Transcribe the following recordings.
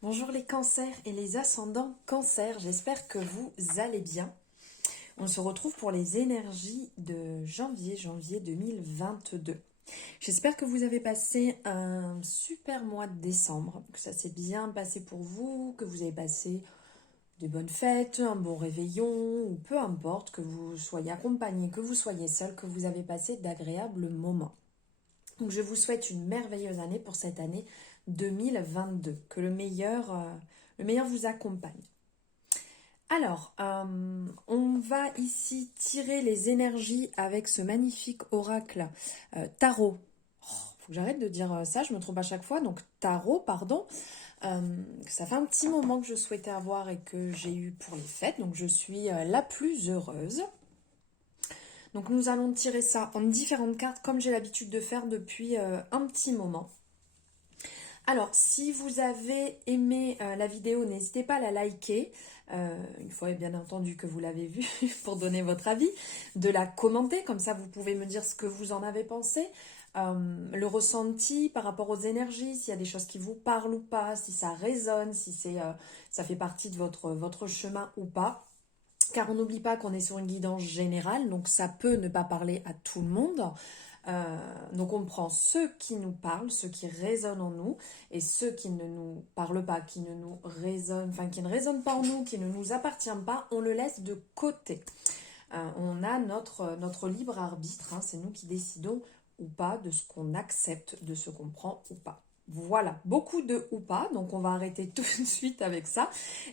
Bonjour les cancers et les ascendants cancers, j'espère que vous allez bien. On se retrouve pour les énergies de janvier 2022. J'espère que vous avez passé un super mois de décembre, que ça s'est bien passé pour vous, que vous avez passé de bonnes fêtes, un bon réveillon, ou peu importe, que vous soyez accompagné, que vous soyez seul, que vous avez passé d'agréables moments. Donc je vous souhaite une merveilleuse année pour cette année 2022. Que le meilleur vous accompagne. Alors, on va ici tirer les énergies avec ce magnifique oracle tarot. Faut que j'arrête de dire ça, je me trompe à chaque fois. Donc tarot, pardon. Ça fait un petit moment que je souhaitais avoir et que j'ai eu pour les fêtes. Donc je suis la plus heureuse. Donc nous allons tirer ça en différentes cartes comme j'ai l'habitude de faire depuis un petit moment. Alors, si vous avez aimé la vidéo, n'hésitez pas à la liker, une fois bien entendu que vous l'avez vue, pour donner votre avis, de la commenter, comme ça vous pouvez me dire ce que vous en avez pensé, le ressenti par rapport aux énergies, s'il y a des choses qui vous parlent ou pas, si ça résonne, si ça fait partie de votre chemin ou pas. Car on n'oublie pas qu'on est sur une guidance générale, donc ça peut ne pas parler à tout le monde. Donc on prend ceux qui nous parlent, ceux qui résonnent en nous, et ceux qui ne nous parlent pas, qui ne nous résonnent, enfin qui ne résonnent pas en nous, qui ne nous appartiennent pas, on le laisse de côté. On a notre libre arbitre, hein, c'est nous qui décidons ou pas de ce qu'on accepte, de ce qu'on prend ou pas. Voilà, beaucoup de ou pas, donc on va arrêter tout de suite avec ça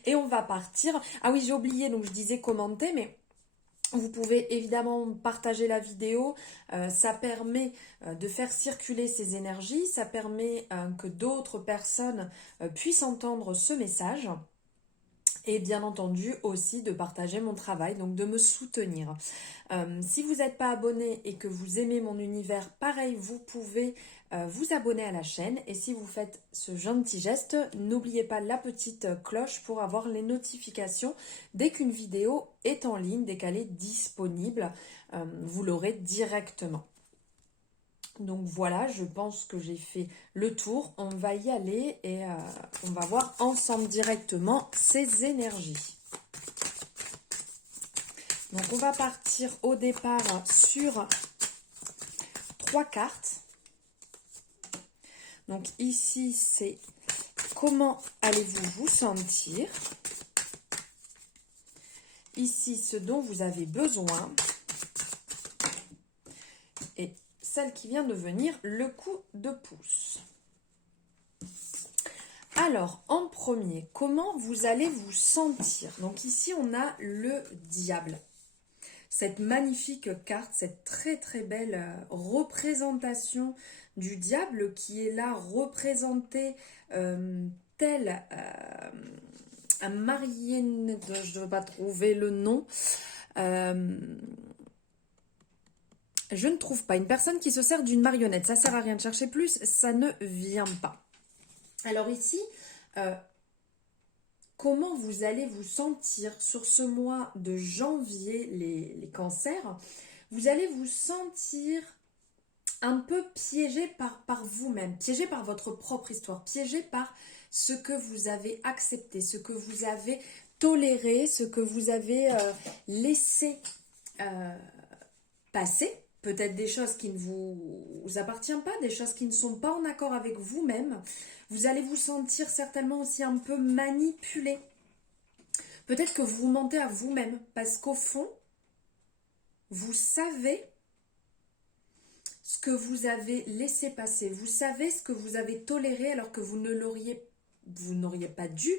et on va partir. Ah oui, j'ai oublié, donc je disais commenter, mais vous pouvez évidemment partager la vidéo, ça permet de faire circuler ces énergies, ça permet que d'autres personnes puissent entendre ce message. Et bien entendu aussi de partager mon travail, donc de me soutenir. Si vous n'êtes pas abonné et que vous aimez mon univers, pareil, vous pouvez vous abonner à la chaîne. Et si vous faites ce gentil geste, n'oubliez pas la petite cloche pour avoir les notifications dès qu'une vidéo est en ligne, dès qu'elle est disponible. Vous l'aurez directement. Donc voilà, je pense que j'ai fait le tour. On va y aller et on va voir ensemble directement ces énergies. Donc on va partir au départ sur 3 cartes. Donc ici, c'est comment allez-vous vous sentir. Ici, ce dont vous avez besoin. Et celle qui vient de venir, le coup de pouce. Alors, en premier, comment vous allez vous sentir? Donc ici, on a le diable. Cette magnifique carte, cette très très belle représentation du diable qui est là représenté tel un marionnette, je ne veux pas trouver le nom. Je ne trouve pas une personne qui se sert d'une marionnette. Ça sert à rien de chercher plus, ça ne vient pas. Alors ici, comment vous allez vous sentir sur ce mois de janvier, les cancers? Vous allez vous sentir un peu piégé par vous-même, piégé par votre propre histoire, piégé par ce que vous avez accepté, ce que vous avez toléré, ce que vous avez laissé passer. Peut-être des choses qui ne vous appartiennent pas, des choses qui ne sont pas en accord avec vous-même. Vous allez vous sentir certainement aussi un peu manipulé. Peut-être que vous mentez à vous-même parce qu'au fond, vous savez ce que vous avez laissé passer. Vous savez ce que vous avez toléré alors que vous n'auriez pas dû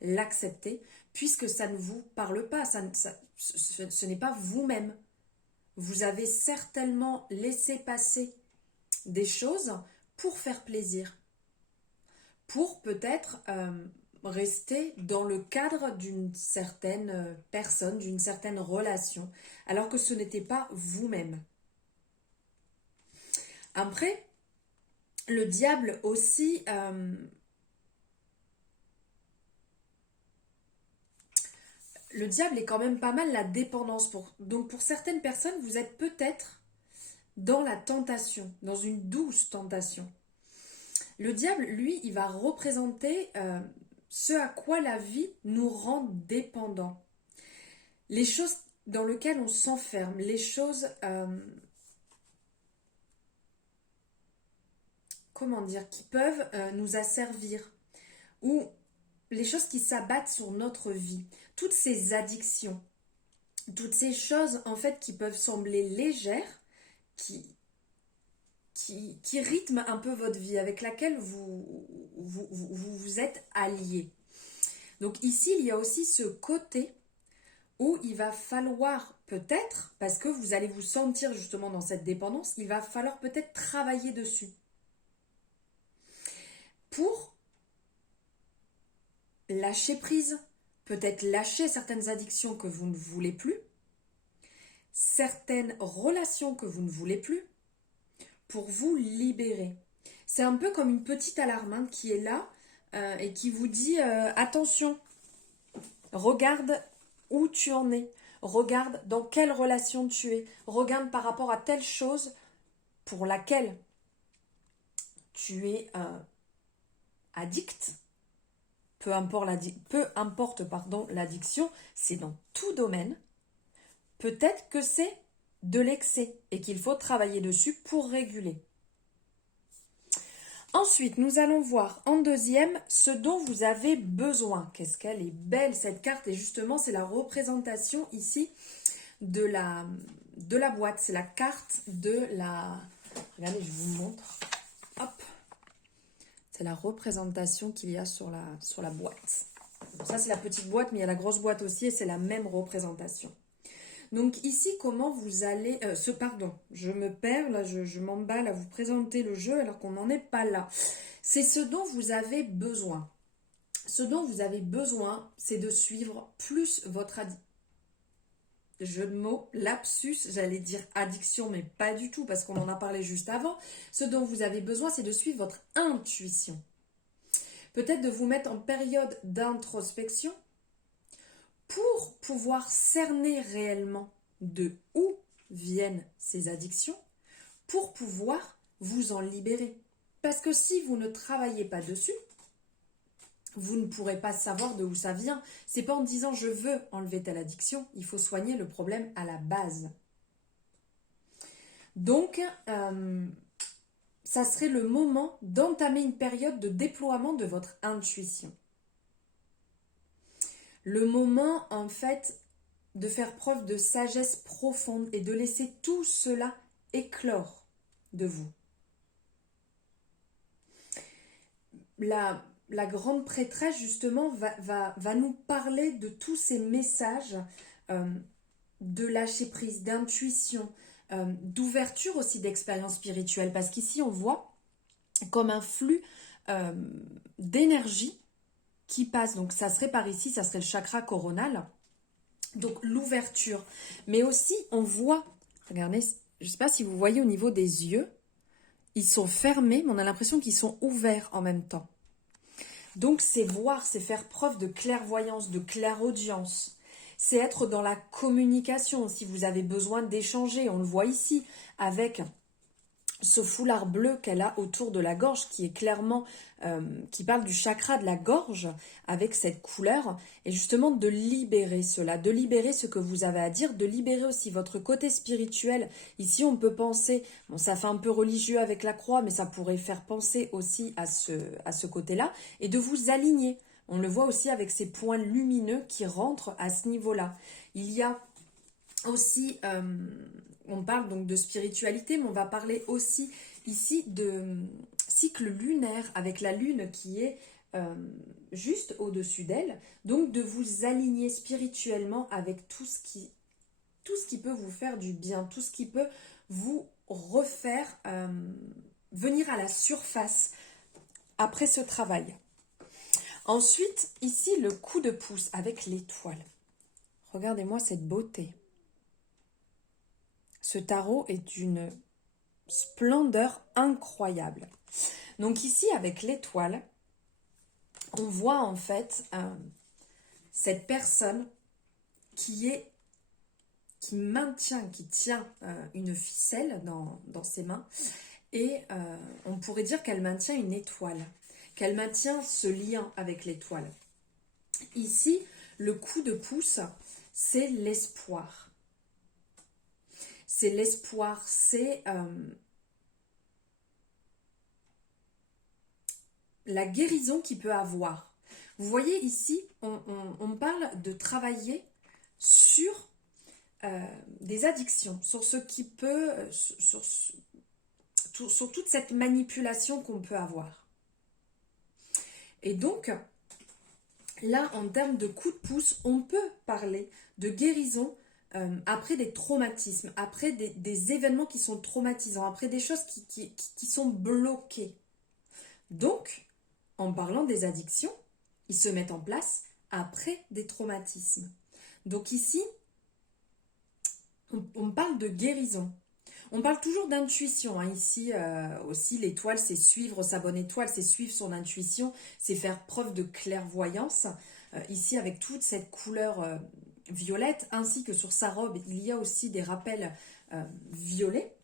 l'accepter puisque ça ne vous parle pas. Ce n'est pas vous-même. Vous avez certainement laissé passer des choses pour faire plaisir. Pour peut-être rester dans le cadre d'une certaine personne, d'une certaine relation, alors que ce n'était pas vous-même. Après, le diable aussi, le diable est quand même pas mal la dépendance. Donc pour certaines personnes, vous êtes peut-être dans la tentation, dans une douce tentation. Le diable, lui, il va représenter ce à quoi la vie nous rend dépendants. Les choses dans lesquelles on s'enferme, les choses, comment dire, qui peuvent nous asservir, ou les choses qui s'abattent sur notre vie, toutes ces addictions, toutes ces choses en fait qui peuvent sembler légères, qui rythment un peu votre vie, avec laquelle vous êtes alliés. Donc ici, il y a aussi ce côté où il va falloir peut-être, parce que vous allez vous sentir justement dans cette dépendance, il va falloir peut-être travailler dessus. Pour lâcher prise, peut-être lâcher certaines addictions que vous ne voulez plus, certaines relations que vous ne voulez plus, pour vous libérer. C'est un peu comme une petite alarme qui est là et qui vous dit attention, regarde où tu en es, regarde dans quelle relation tu es, regarde par rapport à telle chose pour laquelle tu es addict. Peu importe l'addiction, c'est dans tout domaine. Peut-être que c'est de l'excès et qu'il faut travailler dessus pour réguler. Ensuite, nous allons voir en deuxième ce dont vous avez besoin. Qu'est-ce qu'elle est belle cette carte, et justement c'est la représentation ici de la boîte. C'est la carte de la... Regardez, je vous montre. Hop. C'est la représentation qu'il y a sur la boîte. Donc ça c'est la petite boîte, mais il y a la grosse boîte aussi et c'est la même représentation. Donc ici, comment vous allez... pardon, je me perds, là, je m'emballe à vous présenter le jeu alors qu'on n'en est pas là. C'est ce dont vous avez besoin. Ce dont vous avez besoin, c'est de suivre plus votre jeu de mots, lapsus, j'allais dire addiction, mais pas du tout, parce qu'on en a parlé juste avant. Ce dont vous avez besoin, c'est de suivre votre intuition. Peut-être de vous mettre en période d'introspection, pour pouvoir cerner réellement de où viennent ces addictions, pour pouvoir vous en libérer. Parce que si vous ne travaillez pas dessus, vous ne pourrez pas savoir de où ça vient. C'est pas en disant je veux enlever telle addiction, il faut soigner le problème à la base. Donc, ça serait le moment d'entamer une période de déploiement de votre intuition. Le moment, en fait, de faire preuve de sagesse profonde et de laisser tout cela éclore de vous. La grande prêtresse, justement, va nous parler de tous ces messages de lâcher prise, d'intuition, d'ouverture aussi d'expérience spirituelle. Parce qu'ici, on voit comme un flux d'énergie qui passe. Donc, ça serait par ici, ça serait le chakra coronal. Donc l'ouverture, mais aussi on voit, regardez, je ne sais pas si vous voyez au niveau des yeux, ils sont fermés, mais on a l'impression qu'ils sont ouverts en même temps. Donc c'est voir, c'est faire preuve de clairvoyance, de clairaudience. C'est être dans la communication, si vous avez besoin d'échanger, on le voit ici avec ce foulard bleu qu'elle a autour de la gorge qui est clairement, qui parle du chakra de la gorge avec cette couleur, et justement de libérer cela, de libérer ce que vous avez à dire, de libérer aussi votre côté spirituel. Ici on peut penser, bon ça fait un peu religieux avec la croix, mais ça pourrait faire penser aussi à ce côté-là, et de vous aligner. On le voit aussi avec ces points lumineux qui rentrent à ce niveau-là. Il y a aussi... on parle donc de spiritualité, mais on va parler aussi ici de cycle lunaire avec la lune qui est juste au-dessus d'elle. Donc de vous aligner spirituellement avec tout ce qui peut vous faire du bien, tout ce qui peut vous refaire venir à la surface après ce travail. Ensuite, ici, le coup de pouce avec l'étoile. Regardez-moi cette beauté. Ce tarot est d'une splendeur incroyable. Donc ici, avec l'étoile, on voit en fait cette personne qui tient une ficelle dans ses mains, et on pourrait dire qu'elle maintient une étoile, qu'elle maintient ce lien avec l'étoile. Ici, le coup de pouce, c'est l'espoir. C'est l'espoir, c'est la guérison qu'il peut avoir. Vous voyez ici, on parle de travailler sur des addictions, sur ce qui peut, sur toute cette manipulation qu'on peut avoir. Et donc, là, en termes de coup de pouce, on peut parler de guérison après des traumatismes, après des événements qui sont traumatisants, après des choses qui sont bloquées. Donc, en parlant des addictions, ils se mettent en place après des traumatismes. Donc ici, on parle de guérison. On parle toujours d'intuition. Hein. Ici aussi, l'étoile, c'est suivre sa bonne étoile, c'est suivre son intuition, c'est faire preuve de clairvoyance. Ici, avec toute cette couleur violette, ainsi que sur sa robe, il y a aussi des rappels violets.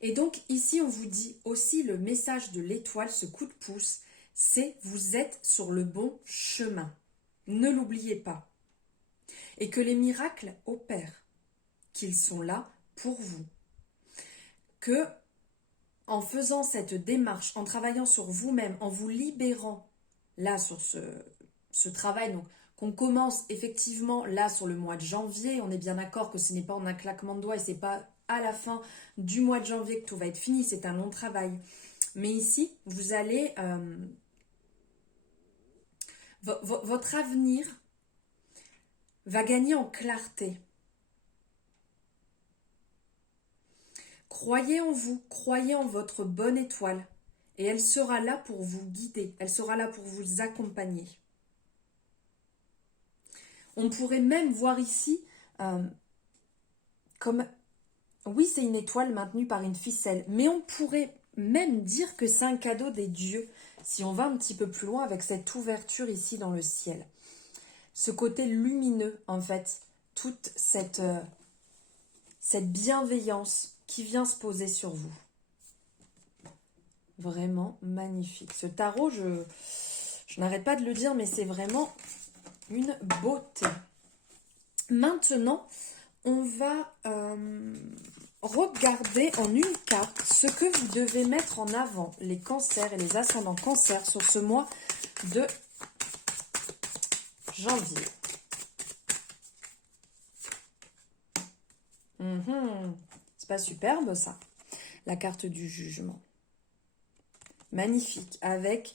Et donc ici, on vous dit aussi le message de l'étoile, ce coup de pouce, c'est vous êtes sur le bon chemin. Ne l'oubliez pas. Et que les miracles opèrent, qu'ils sont là pour vous. Que en faisant cette démarche, en travaillant sur vous-même, en vous libérant là sur ce travail, donc qu'on commence effectivement là sur le mois de janvier, on est bien d'accord que ce n'est pas en un claquement de doigts et c'est pas à la fin du mois de janvier que tout va être fini, c'est un long travail. Mais ici, vous allez... votre avenir va gagner en clarté. Croyez en vous, croyez en votre bonne étoile et elle sera là pour vous guider, elle sera là pour vous accompagner. On pourrait même voir ici comme, oui c'est une étoile maintenue par une ficelle, mais on pourrait même dire que c'est un cadeau des dieux si on va un petit peu plus loin avec cette ouverture ici dans le ciel. Ce côté lumineux en fait, toute cette bienveillance qui vient se poser sur vous. Vraiment magnifique. Ce tarot, je n'arrête pas de le dire, mais c'est vraiment une beauté. Maintenant, on va regarder en une carte ce que vous devez mettre en avant, les cancers et les ascendants cancers sur ce mois de janvier. C'est pas superbe ça, la carte du jugement. Magnifique, avec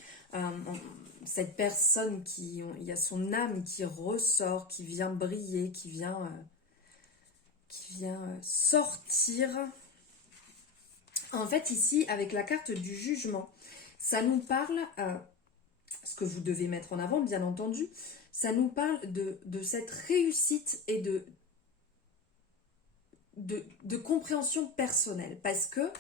cette personne il y a son âme qui ressort, qui vient briller, qui vient sortir. En fait, ici, avec la carte du jugement, ça nous parle, ce que vous devez mettre en avant, bien entendu, ça nous parle de cette réussite et de compréhension personnelle, parce que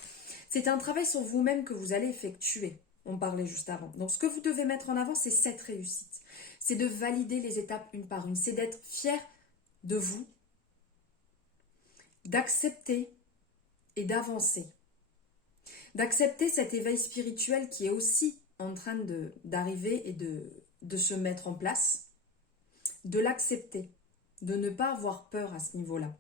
c'est un travail sur vous-même que vous allez effectuer. On parlait juste avant. Donc, ce que vous devez mettre en avant, c'est cette réussite. C'est de valider les étapes une par une. C'est d'être fier de vous, d'accepter et d'avancer. D'accepter cet éveil spirituel qui est aussi en train d'arriver et de se mettre en place. De l'accepter. De ne pas avoir peur à ce niveau-là.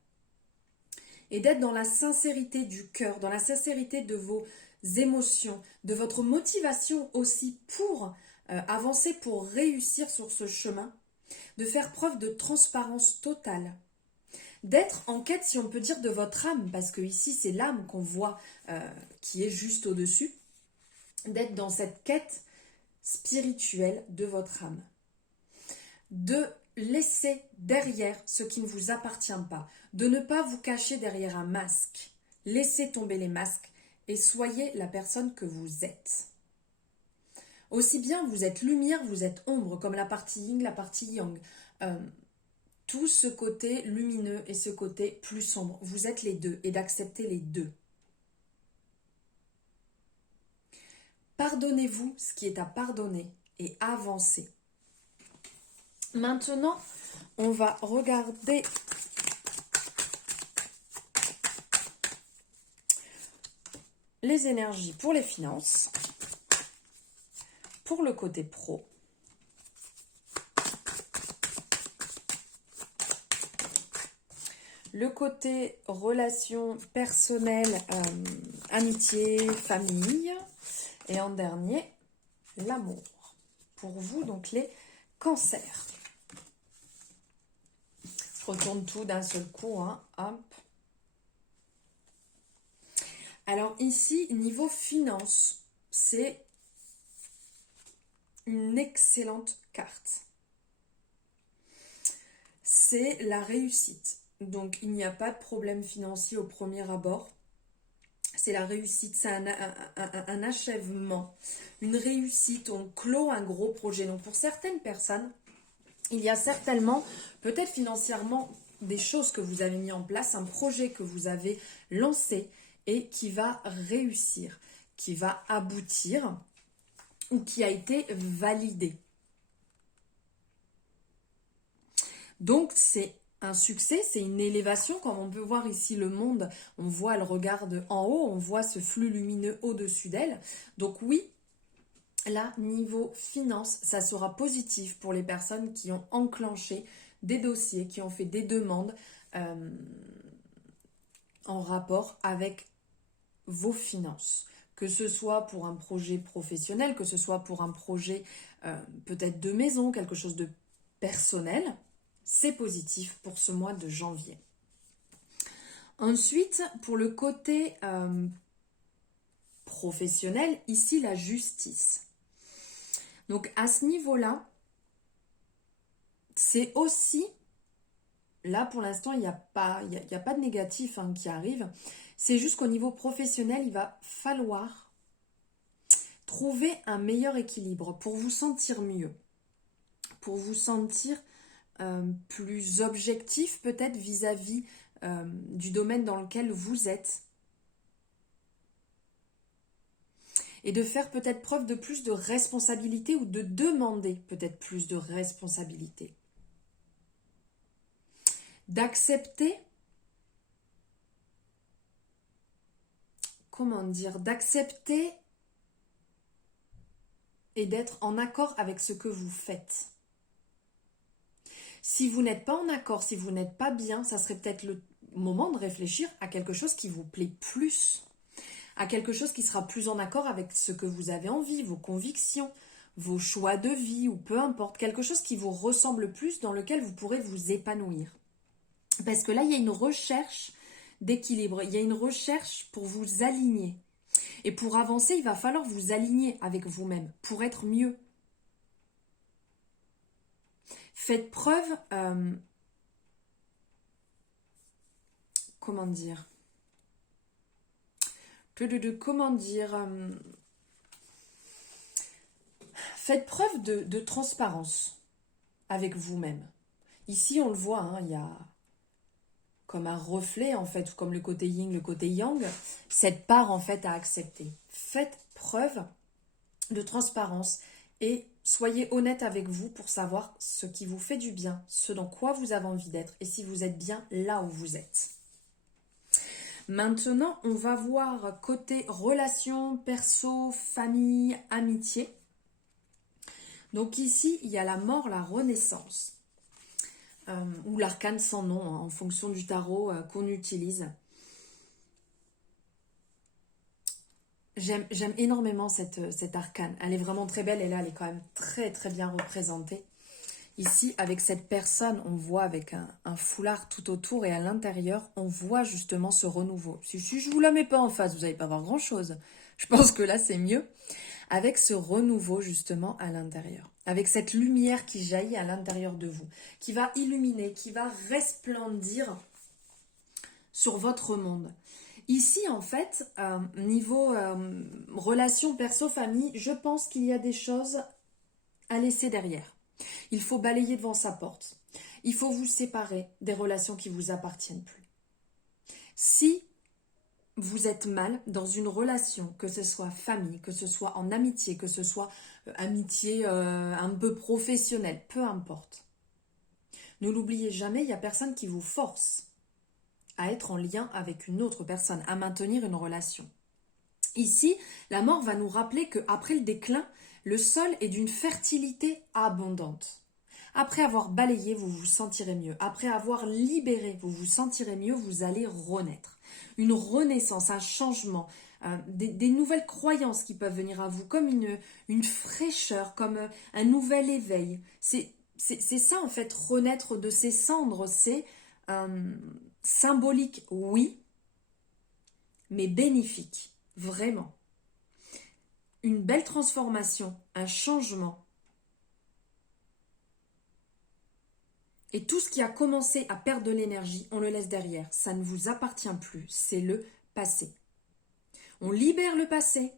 Et d'être dans la sincérité du cœur, dans la sincérité de vos émotions, de votre motivation aussi pour avancer, pour réussir sur ce chemin, de faire preuve de transparence totale, d'être en quête, si on peut dire, de votre âme, parce que ici c'est l'âme qu'on voit qui est juste au-dessus, d'être dans cette quête spirituelle de votre âme, de laisser derrière ce qui ne vous appartient pas, de ne pas vous cacher derrière un masque, laissez tomber les masques et soyez la personne que vous êtes. Aussi bien vous êtes lumière, vous êtes ombre, comme la partie yin, la partie yang. Tout ce côté lumineux et ce côté plus sombre, vous êtes les deux et d'accepter les deux. Pardonnez-vous ce qui est à pardonner et avancez. Maintenant, on va regarder les énergies pour les finances, pour le côté pro le côté relations personnelles, amitié, famille. Et en dernier, l'amour. Pour vous, donc les cancers. Je retourne tout d'un seul coup, hein. Hop. Alors ici, niveau finance, c'est une excellente carte. C'est la réussite. Donc il n'y a pas de problème financier au premier abord. C'est la réussite, c'est un achèvement, une réussite, on clôt un gros projet. Donc pour certaines personnes, il y a certainement, peut-être financièrement, des choses que vous avez mis en place, un projet que vous avez lancé et qui va réussir, qui va aboutir ou qui a été validé. Donc c'est un succès, c'est une élévation. Comme on peut voir ici le monde, on voit, elle regarde en haut, on voit ce flux lumineux au-dessus d'elle. Donc oui, là, niveau finance, ça sera positif pour les personnes qui ont enclenché des dossiers, qui ont fait des demandes en rapport avec vos finances. Que ce soit pour un projet professionnel, que ce soit pour un projet peut-être de maison, quelque chose de personnel, c'est positif pour ce mois de janvier. Ensuite, pour le côté professionnel, ici la justice. Donc à ce niveau-là, c'est aussi, là pour l'instant il n'y a pas de négatif qui arrive, c'est juste qu'au niveau professionnel, il va falloir trouver un meilleur équilibre pour vous sentir mieux, pour vous sentir plus objectif peut-être vis-à-vis du domaine dans lequel vous êtes. Et de faire peut-être preuve de plus de responsabilité ou de demander peut-être plus de responsabilité. D'accepter, comment dire, d'accepter et d'être en accord avec ce que vous faites. Si vous n'êtes pas en accord, si vous n'êtes pas bien, ça serait peut-être le moment de réfléchir à quelque chose qui vous plaît plus, à quelque chose qui sera plus en accord avec ce que vous avez envie, vos convictions, vos choix de vie ou peu importe, quelque chose qui vous ressemble plus, dans lequel vous pourrez vous épanouir. Parce que là, il y a une recherche d'équilibre, il y a une recherche pour vous aligner. Et pour avancer, il va falloir vous aligner avec vous-même pour être mieux. Faites preuve, comment dire, faites preuve de transparence avec vous-même. Ici, on le voit, il y a comme un reflet, en fait, comme le côté yin, le côté yang, cette part, en fait, à accepter. Faites preuve de transparence et soyez honnête avec vous pour savoir ce qui vous fait du bien, ce dans quoi vous avez envie d'être et si vous êtes bien là où vous êtes. Maintenant, on va voir côté relations, perso, famille, amitié. Donc ici, il y a la mort, la renaissance. Ou l'arcane sans nom, en fonction du tarot qu'on utilise. J'aime énormément cette arcane. Elle est vraiment très belle et là, elle est quand même très très bien représentée. Ici, avec cette personne, on voit avec un foulard tout autour et à l'intérieur, on voit justement ce renouveau. Si je ne vous la mets pas en face, vous n'allez pas voir grand-chose. Je pense que là, c'est mieux. Avec ce renouveau justement à l'intérieur. Avec cette lumière qui jaillit à l'intérieur de vous, qui va illuminer, qui va resplendir sur votre monde. Ici, en fait, niveau relation perso-famille, je pense qu'il y a des choses à laisser derrière. Il faut balayer devant sa porte. Il faut vous séparer des relations qui ne vous appartiennent plus. Si vous êtes mal dans une relation, que ce soit famille, que ce soit en amitié, que ce soit amitié un peu professionnelle, peu importe. Ne l'oubliez jamais, il n'y a personne qui vous force à être en lien avec une autre personne, à maintenir une relation. Ici, la mort va nous rappeler qu'après le déclin, le sol est d'une fertilité abondante. Après avoir balayé, vous vous sentirez mieux. Après avoir libéré, vous vous sentirez mieux, vous allez renaître. Une renaissance, un changement, des nouvelles croyances qui peuvent venir à vous, comme une fraîcheur, comme un nouvel éveil. C'est ça en fait, renaître de ses cendres, c'est symbolique, oui, mais bénéfique, vraiment. Une belle transformation, un changement. Et tout ce qui a commencé à perdre de l'énergie, on le laisse derrière. Ça ne vous appartient plus, c'est le passé. On libère le passé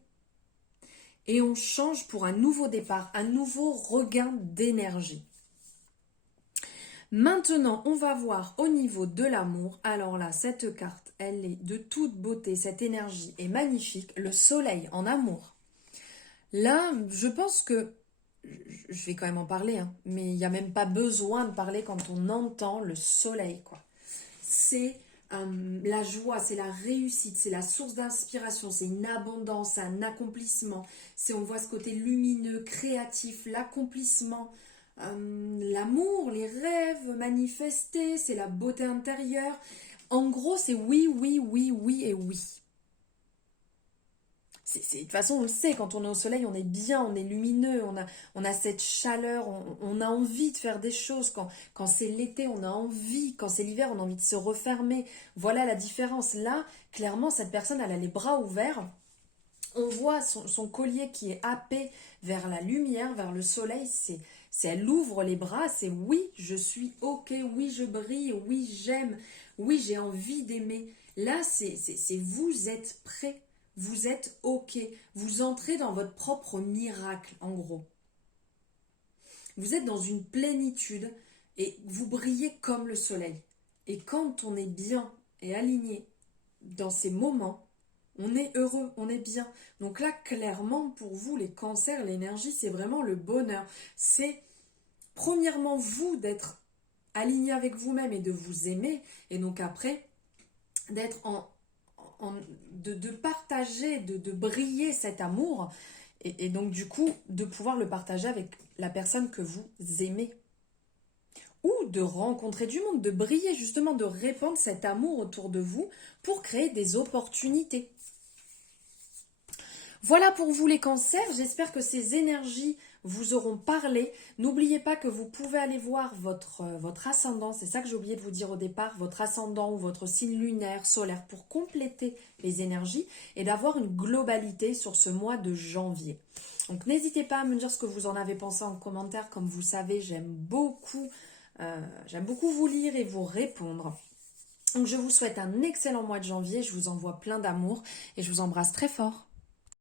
et on change pour un nouveau départ, un nouveau regain d'énergie. Maintenant, on va voir au niveau de l'amour. Alors là, cette carte, elle est de toute beauté. Cette énergie est magnifique. Le soleil en amour. Là, je pense que, je vais quand même en parler, hein, mais il n'y a même pas besoin de parler quand on entend le soleil, quoi. C'est la joie, c'est la réussite, c'est la source d'inspiration, c'est une abondance, un accomplissement. On voit ce côté lumineux, créatif, l'accomplissement. L'amour, les rêves manifestés, c'est la beauté intérieure. En gros, c'est oui, oui, oui, oui et oui. De toute façon, on le sait, quand on est au soleil, on est bien, on est lumineux, on a cette chaleur, on a envie de faire des choses. Quand c'est l'été, on a envie, quand c'est l'hiver, on a envie de se refermer. Voilà la différence. Là, clairement, cette personne, elle a les bras ouverts. On voit son collier qui est happé vers la lumière, vers le soleil. Elle ouvre les bras, c'est oui, je suis ok, oui, je brille, oui, j'aime, oui, j'ai envie d'aimer. Là, c'est vous êtes prêt, vous êtes ok, vous entrez dans votre propre miracle, en gros. Vous êtes dans une plénitude et vous brillez comme le soleil. Et quand on est bien et aligné dans ces moments, on est heureux, on est bien. Donc là, clairement, pour vous, les cancers, l'énergie, c'est vraiment le bonheur. C'est, premièrement, vous d'être aligné avec vous-même et de vous aimer. Et donc après, d'être de partager, de briller cet amour. Et donc du coup, de pouvoir le partager avec la personne que vous aimez. Ou de rencontrer du monde, de briller justement, de répandre cet amour autour de vous pour créer des opportunités. Voilà pour vous les cancers, j'espère que ces énergies vous auront parlé. N'oubliez pas que vous pouvez aller voir votre ascendant, c'est ça que j'ai oublié de vous dire au départ, votre ascendant ou votre signe lunaire, solaire, pour compléter les énergies et d'avoir une globalité sur ce mois de janvier. Donc n'hésitez pas à me dire ce que vous en avez pensé en commentaire, comme vous savez, j'aime beaucoup vous lire et vous répondre. Donc je vous souhaite un excellent mois de janvier, je vous envoie plein d'amour et je vous embrasse très fort.